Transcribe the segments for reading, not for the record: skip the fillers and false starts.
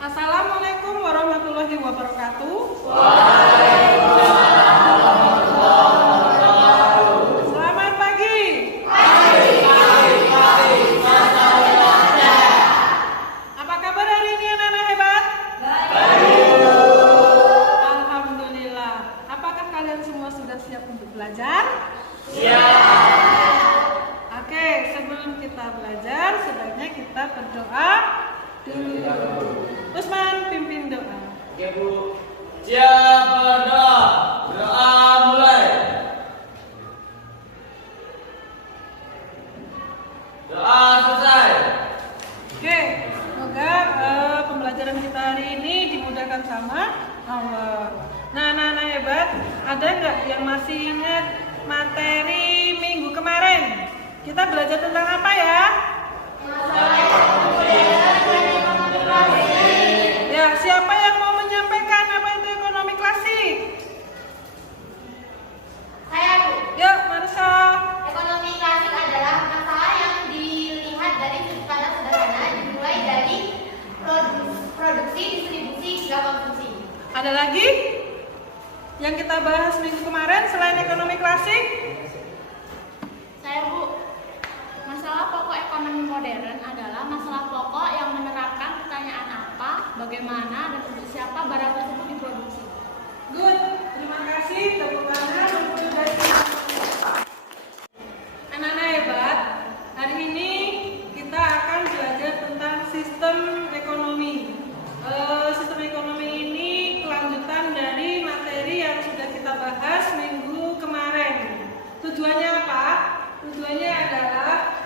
Assalamualaikum warahmatullahi wabarakatuh. Selamat pagi. Apa kabar hari ini anak-anak hebat? Alhamdulillah. Apakah kalian semua sudah siap untuk belajar? Oke, sebelum kita belajar, sebaiknya kita berdoa dulu. Usman, pimpin doa. Oke Bu. Siap berdoa. Doa mulai. Doa selesai. Oke, semoga pembelajaran kita hari ini dimudahkan sama Allah. Nah, anak-anak hebat, ada nggak yang masih ingat materi minggu kemarin? Kita belajar tentang apa ya? Ya, siapa yang mau menyampaikan apa itu ekonomi klasik? Saya, Bu. Yuk, Marsha. Ekonomi klasik adalah masalah yang dilihat dari sudut pandang sederhana, dimulai dari produksi, distribusi, hingga konsumsi. Ada lagi yang kita bahas minggu kemarin selain ekonomi klasik? Saya, Bu. Masalah pokok ekonomi modern adalah masalah pokok yang menerapkan pertanyaan apa, bagaimana, dan untuk siapa barang tersebut diproduksi. Good, terima kasih. Tepuk tangan untuk dari anak-anak hebat. Hari ini kita akan belajar tentang sistem ekonomi. Sistem ekonomi ini kelanjutan dari materi yang sudah kita bahas minggu kemarin. Tujuannya apa? Tujuannya adalah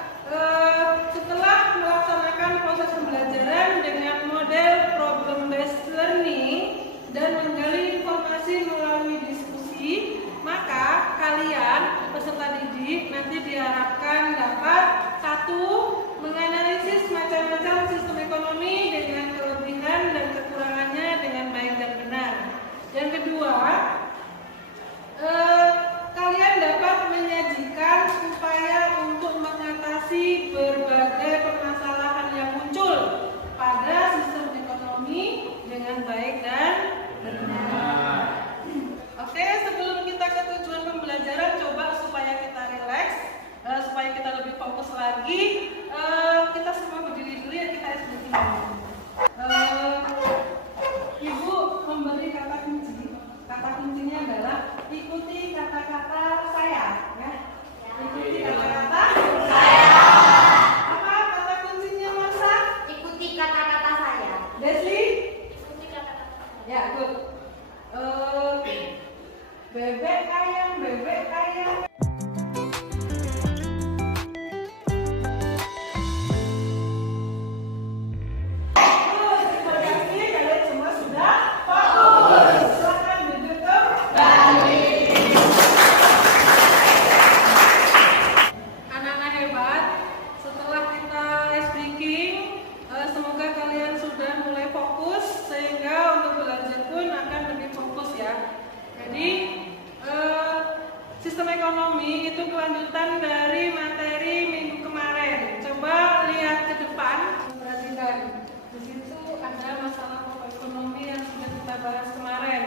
setelah melaksanakan proses pembelajaran dengan model problem based learning dan menggali informasi melalui diskusi, maka kalian peserta didik nanti diharapkan dapat satu, menganalisis macam-macam sistem ekonomi dengan kelebihan dan kekurangannya dengan baik dan benar. Yang kedua, kalian dapat menyajikan upaya untuk mengatasi berbagai permasalahan yang muncul pada sistem ekonomi dengan baik dan benar. Oke, sebelum kita ke tujuan pembelajaran, coba supaya kita rileks, supaya kita lebih fokus lagi, kita semua berdiri dulu ya, kita SBT. Ibu memberi kata kunci. Kata kuncinya adalah ikuti kata-kata saya, ya. Ikuti kata-kata saya. Apa kata kuncinya, Marsa? Ikuti kata-kata saya. Desli? Ikuti kata-kata saya. Ya, good. Bebek ayam, bebek ayam. Sistem ekonomi itu kelanjutan dari materi minggu kemarin. Coba lihat ke depan, perhatikan. Di situ ada masalah pokok ekonomi yang sudah kita bahas kemarin,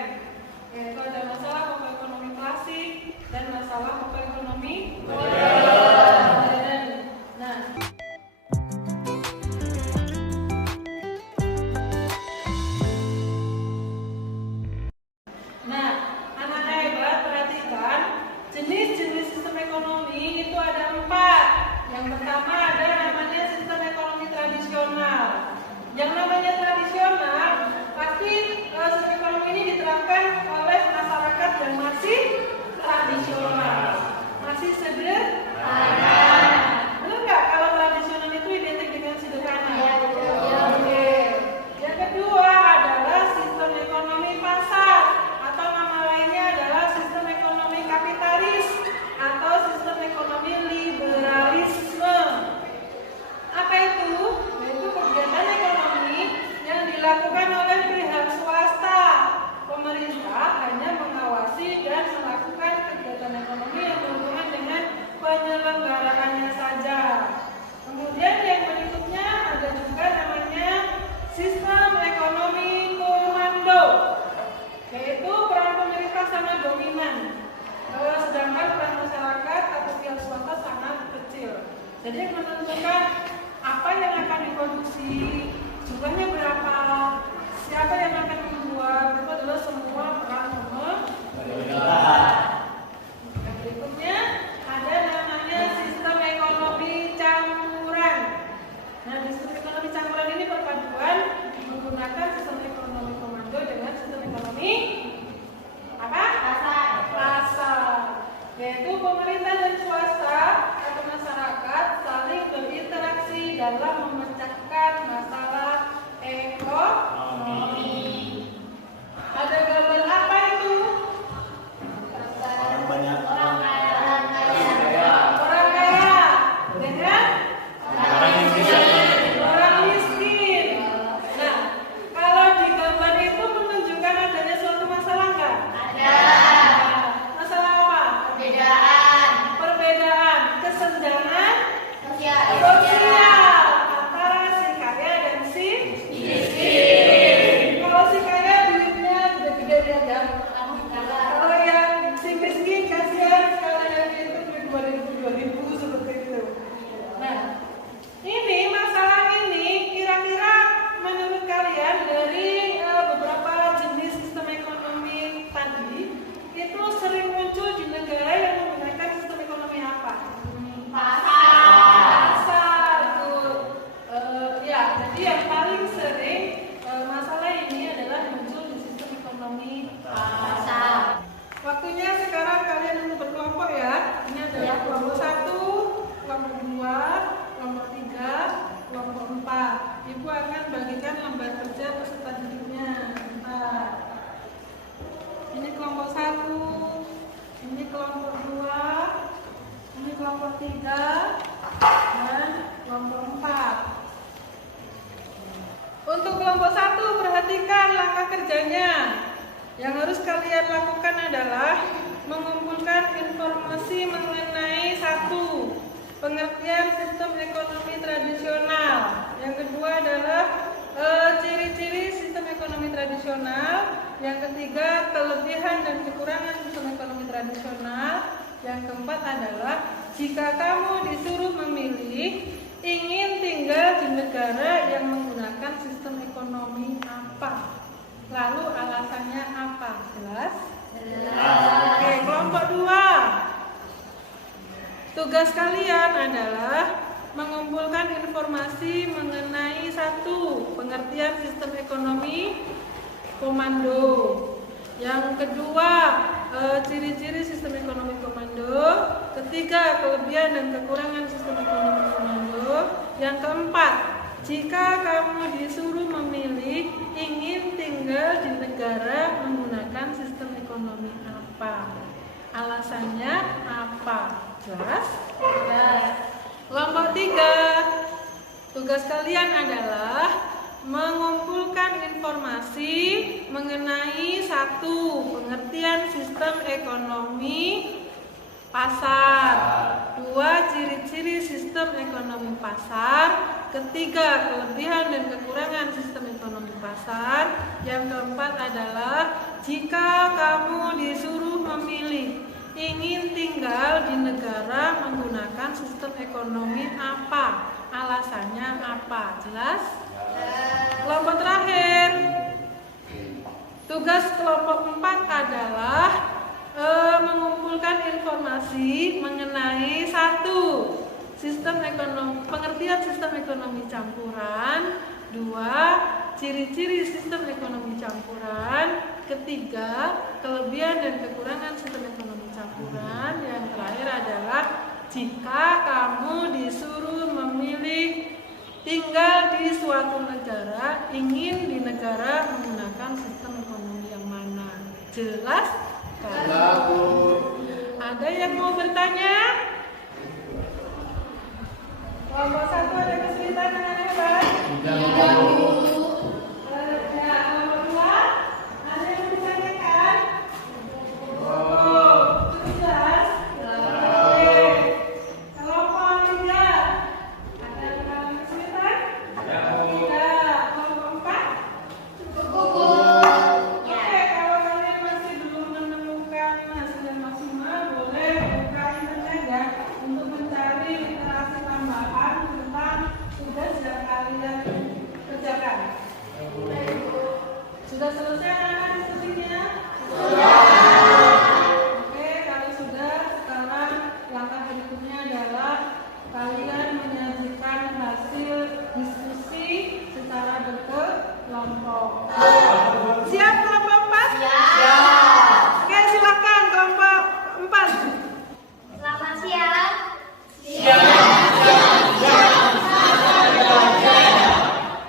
yaitu ada masalah pokok ekonomi klasik dan masalah pokok ekonomi modern. Nah, anak-anak hebat, perhatikan. Jenis-jenis sistem ekonomi itu ada sangat dominan, sedangkan peran masyarakat atau pihak swasta sangat kecil. Jadi yang menentukan apa yang akan diproduksi, jumlahnya berapa, siapa yang akan membuat, itu adalah semua peran pemerintah. Yang berikutnya ada namanya sistem ekonomi campuran. Nah, sistem ekonomi campuran ini perpaduan menggunakan sistem ekonomi komando dengan sistem ekonomi apa? Pasar. Yaitu pemerintah dan swasta atau masyarakat saling berinteraksi dalam memecahkan masalah ekonomi. Ada gambar apa itu? Orang banyak. Orang kaya dengan Orang yang bisa. orang miskin. Nah, kalau di gambar itu menunjukkan adanya suatu masalah nggak? Ada. Masalah apa? Perbedaan, kesenjangan sosial antara si kaya dan si miskin. Kalau si kaya duitnya gede-gede ya. Kalau yang si miskin kasihan sekalian itu duit 2.000 seperti itu. Nah, ini masalah ini kira-kira menurut kalian dari beberapa jenis sistem ekonomi tadi itu sering muncul di negara yang menggunakan sistem ekonomi apa? Pasar. Ya, jadi yang paling sering masalah ini adalah muncul di sistem ekonomi pasar. Waktunya sekarang kalian untuk berkelompok ya. Ini adalah kelompok 1, kelompok 2, kelompok 3, kelompok 4. Ibu akan bagikan lembar kerja peserta didiknya. Ini kelompok 1, ini kelompok 2, ini kelompok 3, dan kelompok 4. Untuk kelompok 1, perhatikan langkah kerjanya. Yang harus kalian lakukan adalah mengumpulkan informasi mengenai 1. Pengertian sistem ekonomi tradisional. Yang kedua adalah ciri-ciri sistem ekonomi tradisional. Yang ketiga, kelebihan dan kekurangan sistem ekonomi tradisional. Yang keempat adalah jika kamu disuruh memilih, ingin tinggal di negara yang menggunakan sistem ekonomi apa? Lalu alasannya apa? Jelas? Oke, kelompok 2. Tugas kalian adalah mengumpulkan informasi mengenai 1. Pengertian sistem ekonomi komando. Yang kedua, ciri-ciri sistem ekonomi komando. Ketiga, kelebihan dan kekurangan sistem ekonomi komando. Yang keempat, jika kamu disuruh memilih, ingin tinggal di negara menggunakan sistem ekonomi apa? Alasannya apa? Jelas? Jelas. Kelompok 3, tugas kalian adalah mengumpulkan informasi mengenai 1. Pengertian sistem ekonomi pasar. 2. Ciri-ciri sistem ekonomi pasar. Ketiga, kelebihan dan kekurangan sistem ekonomi pasar. Yang keempat adalah jika kamu disuruh memilih, ingin tinggal di negara menggunakan sistem ekonomi apa? Alasannya apa? Jelas? Kelompok terakhir, tugas kelompok 4 adalah mengumpulkan informasi mengenai 1. Sistem ekonomi, pengertian sistem ekonomi campuran. 2. Ciri-ciri sistem ekonomi campuran. Ketiga, kelebihan dan kekurangan sistem ekonomi campuran. Yang terakhir adalah jika kamu disuruh memilih tinggal di suatu negara, ingin di negara menggunakan sistem ekonomi yang mana? Jelas? Ada yang mau bertanya? Kelompok 1 ada kesulitan dengan hebat? Tidak, Bu. Kelompok 2 ada yang ditanyakan? Jelas? Oke. Kelompok 3 ada yang kesulitan? Tidak. Kelompok 4? Oke, kalau kalian masih belum menemukan Sudah selesai anak-anak diskusinya? Oke, kalau sudah, sekarang langkah berikutnya adalah kalian menyajikan hasil diskusi secara berkelompok. Siap kelompok 4? Siap. Oke, silakan kelompok 4. Selamat siang.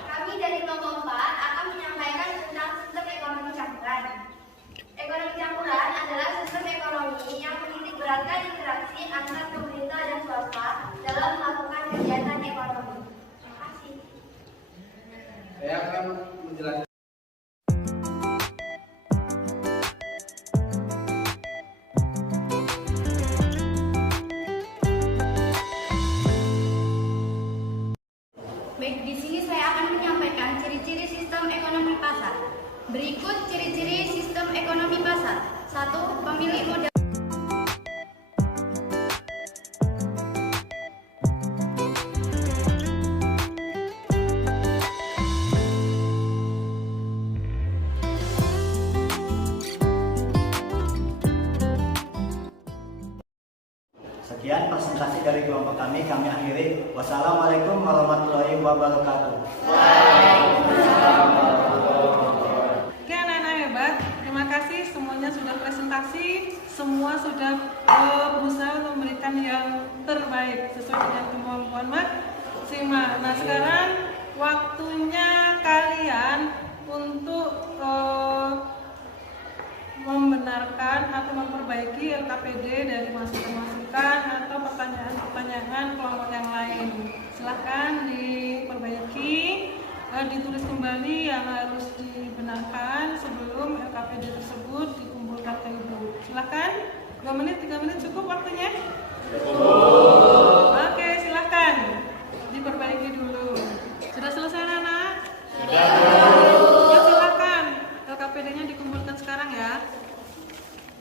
Kami dari kelompok 4 akan menyampaikan tentang sistem ekonomi campuran. Ekonomi campuran adalah sistem ekonomi yang menitik beratkan interaksi antar pemerintah dan swasta dalam melakukan kegiatan ekonomi. Terima kasih. Saya akan menjelaskan. Baik, di sini saya akan menyampaikan ciri-ciri sistem ekonomi pasar. Berikut ciri-ciri sistem ekonomi pasar. 1. Pemilik modal. Sekian presentasi dari kelompok kami akhiri. Wassalamualaikum warahmatullahi wabarakatuh. Oke anak-anak hebat, terima kasih semuanya sudah presentasi, semua sudah berusaha untuk memberikan yang terbaik sesuai dengan kemampuan maksimal. Nah sekarang waktunya kalian untuk membenarkan atau memperbaiki LKPD dari masukan-masukan atau pertanyaan-pertanyaan kelompok yang lain. Silahkan diperbaiki, ditulis kembali yang harus dibenarkan sebelum LKPD tersebut dikumpulkan ke ibu. Silahkan, 2 menit, 3 menit cukup waktunya? Oke, silahkan diperbaiki dulu. Sudah selesai anak-anak? Sudah. Ya silahkan, LKPD-nya dikumpulkan sekarang ya.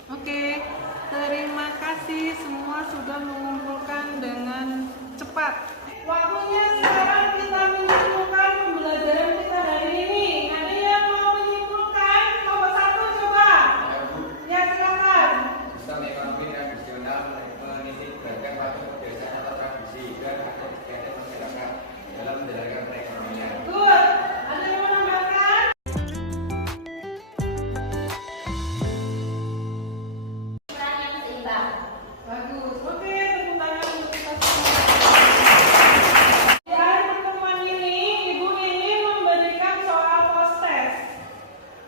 Oke, terima kasih semua sudah mengumpulkan dengan cepat. Waktunya sekarang kita menyimpulkan pembelajaran kita hari ini. Ada yang mau menyimpulkan? Nomor 1 coba. Ya silakan. Sistem ekonomi tradisional menitik beratkan pada kebiasaan atau tradisi dan ada kegiatan masyarakat dalam menjalankan perekonomian. Good. Ada yang mau menambahkan? Peran yang seimbang. Bagus. Oke, tepuk tangan untuk kita semua. Di akhir pertemuan ini, Ibu ingin memberikan soal post test.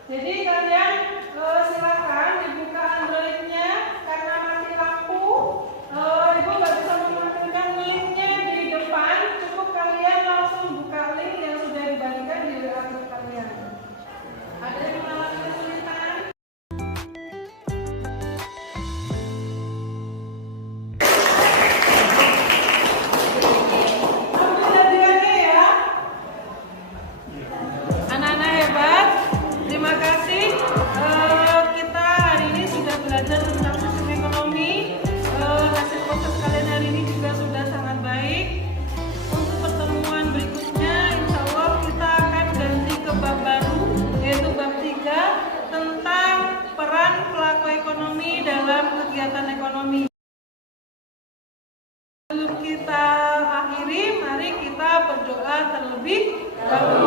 Jadi kalian silakan dibuka Android-nya karena mati lampu. Ibu nggak bisa menampilkan link-nya di depan. Cukup kalian langsung buka link yang sudah dibagikan di Android kalian. Ada yang mengalami kesulitan? Ya. Anak-anak hebat, terima kasih. Kita hari ini sudah belajar tentang sistem ekonomi. Hasil proses kalian hari ini juga sudah sangat baik. Untuk pertemuan berikutnya, insya Allah kita akan ganti ke bab baru, yaitu bab 3 tentang peran pelaku ekonomi dalam kegiatan ekonomi. Sebelum kita akhiri, mari kita berdoa terlebih dahulu.